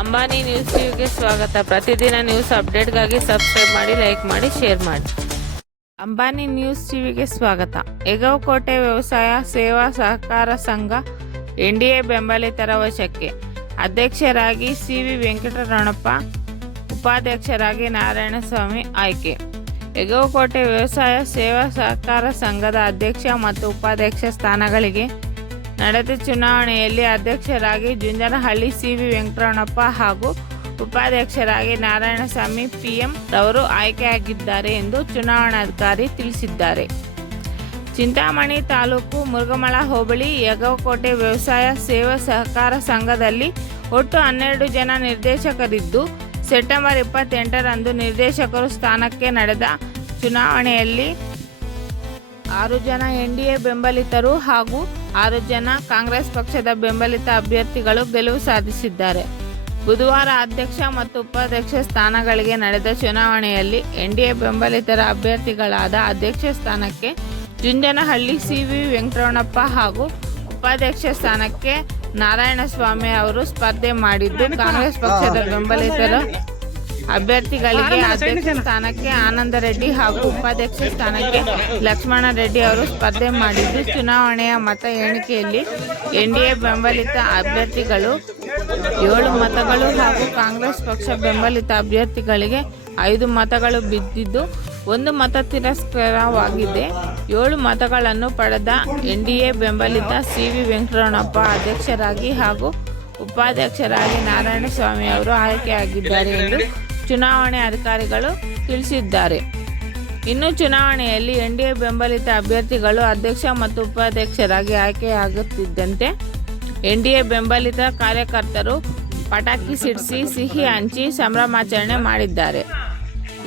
Ambani news ಟಿವಿಗೆ ಸ್ವಾಗತ. ಪ್ರತಿದಿನ ನ್ಯೂಸ್ ಅಪ್ಡೇಟ್ಗಾಗಿ ಸಬ್ಸ್ಕ್ರೈಬ್ ಮಾಡಿ, ಲೈಕ್ ಮಾಡಿ, ಶೇರ್ ಮಾಡಿ. ಅಂಬಾನಿ ನ್ಯೂಸ್ ಟಿವಿಗೆ ಸ್ವಾಗತ. ಎಗವಕೋಟೆ ವ್ಯವಸಾಯ ಸೇವಾ ಸಹಕಾರ ಸಂಘ ಎನ್ ಡಿ ಎ ಬೆಂಬಲಿತರ ವಶಕ್ಕೆ ಅಧ್ಯಕ್ಷರಾಗಿ ಸಿ ವಿ ವೆಂಕಟರಮಣಪ್ಪ, ಉಪಾಧ್ಯಕ್ಷರಾಗಿ ನಾರಾಯಣಸ್ವಾಮಿ ಆಯ್ಕೆ. ಎಗವಕೋಟೆ ವ್ಯವಸಾಯ ಸೇವಾ ಸಹಕಾರ ಸಂಘದ ಅಧ್ಯಕ್ಷ ಮತ್ತು ಉಪಾಧ್ಯಕ್ಷ ಸ್ಥಾನಗಳಿಗೆ ನಡೆದ ಚುನಾವಣೆಯಲ್ಲಿ ಅಧ್ಯಕ್ಷರಾಗಿ ಜುಂಜನಹಳ್ಳಿ ಸಿ ವಿ ವೆಂಕಟರಮಣಪ್ಪ ಹಾಗೂ ಉಪಾಧ್ಯಕ್ಷರಾಗಿ ನಾರಾಯಣಸ್ವಾಮಿ ಪಿಎಂ ರವರು ಆಯ್ಕೆಯಾಗಿದ್ದಾರೆ ಎಂದು ಚುನಾವಣಾಧಿಕಾರಿ ತಿಳಿಸಿದ್ದಾರೆ. ಚಿಂತಾಮಣಿ ತಾಲೂಕು ಮುರುಗಮಳ ಹೋಬಳಿ ಯಗವಕೋಟೆ ವ್ಯವಸಾಯ ಸೇವಾ ಸಹಕಾರ ಸಂಘದಲ್ಲಿ ಒಟ್ಟು ಹನ್ನೆರಡು ಜನ ನಿರ್ದೇಶಕರಿದ್ದು, ಸೆಪ್ಟೆಂಬರ್ ಇಪ್ಪತ್ತೆಂಟರಂದು ನಿರ್ದೇಶಕರು ಸ್ಥಾನಕ್ಕೆ ನಡೆದ ಚುನಾವಣೆಯಲ್ಲಿ ಆರು ಜನ ಎನ್ ಡಿ ಎ ಬೆಂಬಲಿತರು ಹಾಗೂ ಆರು ಜನ ಕಾಂಗ್ರೆಸ್ ಪಕ್ಷದ ಬೆಂಬಲಿತ ಅಭ್ಯರ್ಥಿಗಳು ಗೆಲುವು ಸಾಧಿಸಿದ್ದಾರೆ. ಬುಧವಾರ ಅಧ್ಯಕ್ಷ ಮತ್ತು ಉಪಾಧ್ಯಕ್ಷ ಸ್ಥಾನಗಳಿಗೆ ನಡೆದ ಚುನಾವಣೆಯಲ್ಲಿ ಎನ್ಡಿಎ ಬೆಂಬಲಿತರ ಅಭ್ಯರ್ಥಿಗಳಾದ ಅಧ್ಯಕ್ಷ ಸ್ಥಾನಕ್ಕೆ ಜುಂಜನಹಳ್ಳಿ ಸಿ ವಿ ವೆಂಕಟರಮಣಪ್ಪ ಹಾಗೂ ಉಪಾಧ್ಯಕ್ಷ ಸ್ಥಾನಕ್ಕೆ ನಾರಾಯಣಸ್ವಾಮಿ ಅವರು ಸ್ಪರ್ಧೆ ಮಾಡಿದ್ದು ಕಾಂಗ್ರೆಸ್ ಪಕ್ಷದ ಬೆಂಬಲಿತರ ಅಭ್ಯರ್ಥಿಗಳಿಗೆ ಅಧ್ಯಕ್ಷ ಸ್ಥಾನಕ್ಕೆ ಆನಂದ ರೆಡ್ಡಿ ಹಾಗೂ ಉಪಾಧ್ಯಕ್ಷ ಸ್ಥಾನಕ್ಕೆ ಲಕ್ಷ್ಮಣ ರೆಡ್ಡಿ ಅವರು ಸ್ಪರ್ಧೆ ಮಾಡಿದ್ದು. ಚುನಾವಣೆಯ ಮತ ಎಣಿಕೆಯಲ್ಲಿ ಎನ್ಡಿಎ ಬೆಂಬಲಿತ ಅಭ್ಯರ್ಥಿಗಳು ಏಳು ಮತಗಳು ಹಾಗೂ ಕಾಂಗ್ರೆಸ್ ಪಕ್ಷ ಬೆಂಬಲಿತ ಅಭ್ಯರ್ಥಿಗಳಿಗೆ ಐದು ಮತಗಳು ಬಿದ್ದಿದ್ದು ಒಂದು ಮತ ತಿರಸ್ಕಾರವಾಗಿದೆ. ಏಳು ಮತಗಳನ್ನು ಪಡೆದ ಎನ್ಡಿಎ ಬೆಂಬಲಿತ ಸಿ ವಿ ವೆಂಕಟರಮಣಪ್ಪ ಅಧ್ಯಕ್ಷರಾಗಿ ಹಾಗೂ ಉಪಾಧ್ಯಕ್ಷರಾಗಿ ನಾರಾಯಣಸ್ವಾಮಿ ಅವರು ಆಯ್ಕೆಯಾಗಿದ್ದಾರೆ ಎಂದು ಚುನಾವಣೆ ಅಧಿಕಾರಿಗಳು ತಿಳಿಸಿದ್ದಾರೆ. ಇನ್ನು ಚುನಾವಣೆಯಲ್ಲಿ ಎನ್ಡಿಎ ಬೆಂಬಲಿತ ಅಭ್ಯರ್ಥಿಗಳು ಅಧ್ಯಕ್ಷ ಮತ್ತು ಉಪಾಧ್ಯಕ್ಷರಾಗಿ ಆಯ್ಕೆಯಾಗುತ್ತಿದ್ದಂತೆ ಎನ್ಡಿಎ ಬೆಂಬಲಿತ ಕಾರ್ಯಕರ್ತರು ಪಟಾಕಿ ಸಿಡಿಸಿ, ಸಿಹಿ ಹಂಚಿ ಸಂಭ್ರಮಾಚರಣೆ ಮಾಡಿದ್ದಾರೆ.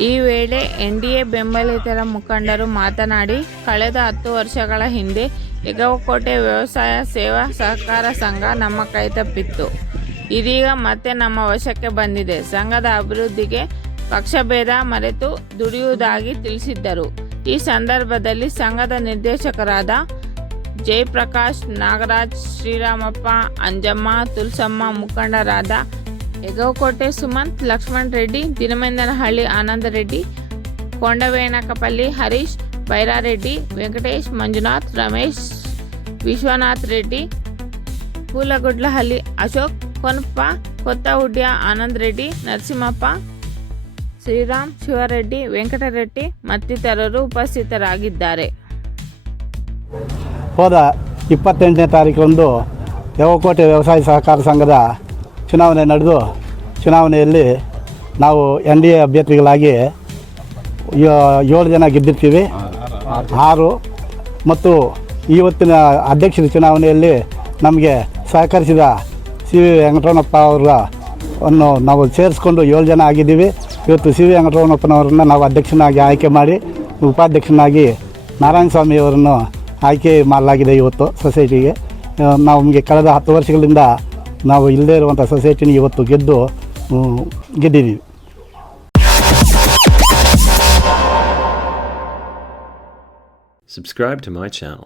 ಈ ವೇಳೆ ಎನ್ ಡಿ ಎ ಬೆಂಬಲಿತರ ಮುಖಂಡರು ಮಾತನಾಡಿ, ಕಳೆದ ಹತ್ತು ವರ್ಷಗಳ ಹಿಂದೆ ಎಗವಕೋಟೆ ವ್ಯವಸಾಯ ಸೇವಾ ಸಹಕಾರ ಸಂಘ ನಮ್ಮ ಕೈತಪ್ಪಿತ್ತು ಇದೀಗ ಮತ್ತೆ ನಮ್ಮ ವಶಕ್ಕೆ ಬಂದಿದೆ. ಸಂಘದ ಅಭಿವೃದ್ಧಿಗೆ ಪಕ್ಷಭೇದ ಮರೆತು ದುಡಿಯುವುದಾಗಿ ತಿಳಿಸಿದ್ದರು. ಈ ಸಂದರ್ಭದಲ್ಲಿ ಸಂಘದ ನಿರ್ದೇಶಕರಾದ ಜಯಪ್ರಕಾಶ್, ನಾಗರಾಜ್, ಶ್ರೀರಾಮಪ್ಪ, ಅಂಜಮ್ಮ, ತುಲ್ಸಮ್ಮ ಮುಖಂಡರಾದ ಹೆಗವಕೋಟೆ ಸುಮಂತ್, ಲಕ್ಷ್ಮಣ್ ರೆಡ್ಡಿ ದಿನಮೇಂದನಹಳ್ಳಿ ಆನಂದ ರೆಡ್ಡಿ, ಕೊಂಡವೇನಕಪಲ್ಲಿ ಹರೀಶ್, ಬೈರಾರೆಡ್ಡಿ, ವೆಂಕಟೇಶ್, ಮಂಜುನಾಥ್, ರಮೇಶ್, ವಿಶ್ವನಾಥ್ ರೆಡ್ಡಿ, ಕೂಲಗುಡ್ಲಹಳ್ಳಿ ಅಶೋಕ್ ಕೊನಪ್ಪ, ಕೊತ್ತಾವುಡ್ಯ, ಆನಂದ್ ರೆಡ್ಡಿ, ನರಸಿಂಹಪ್ಪ, ಶ್ರೀರಾಮ್, ಶಿವರೆಡ್ಡಿ, ವೆಂಕಟರೆಡ್ಡಿ ಮತ್ತಿತರರು ಉಪಸ್ಥಿತರಾಗಿದ್ದಾರೆ. ಹೋದ ಇಪ್ಪತ್ತೆಂಟನೇ ತಾರೀಕರಂದು ದೇವಕೋಟೆ ವ್ಯವಸಾಯ ಸಹಕಾರ ಸಂಘದ ಚುನಾವಣೆ ನಡೆದು, ಚುನಾವಣೆಯಲ್ಲಿ ನಾವು ಎನ್ ಡಿ ಎ ಅಭ್ಯರ್ಥಿಗಳಾಗಿ ಏಳು ಜನ ಗೆದ್ದಿರ್ತೀವಿ. ಆರು ಮತ್ತು ಇವತ್ತಿನ ಅಧ್ಯಕ್ಷರ ಚುನಾವಣೆಯಲ್ಲಿ ನಮಗೆ ಸಹಕರಿಸಿದ ಸಿ ವಿ ವೆಂಕಟರಮಣಪ್ಪ ಅವರ ಅನ್ನು ನಾವು ಸೇರಿಸ್ಕೊಂಡು ಏಳು ಜನ ಆಗಿದ್ದೀವಿ. ಇವತ್ತು ಸಿ ವಿ ವೆಂಕಟರಮಣಪ್ಪನವರನ್ನು ನಾವು ಅಧ್ಯಕ್ಷನಾಗಿ ಆಯ್ಕೆ ಮಾಡಿ ಉಪಾಧ್ಯಕ್ಷನಾಗಿ ನಾರಾಯಣ ಸ್ವಾಮಿಯವರನ್ನು ಆಯ್ಕೆ ಮಾಡಲಾಗಿದೆ ಇವತ್ತು ಸೊಸೈಟಿಗೆ. ನಮಗೆ ಕಳೆದ ಹತ್ತು ವರ್ಷಗಳಿಂದ ನಾವು ಇಲ್ಲದೇ ಇರುವಂಥ ಸೊಸೈಟಿನ ಇವತ್ತು ಗೆದ್ದು ಗೆದ್ದಿದ್ದೀವಿ. Subscribe to my channel.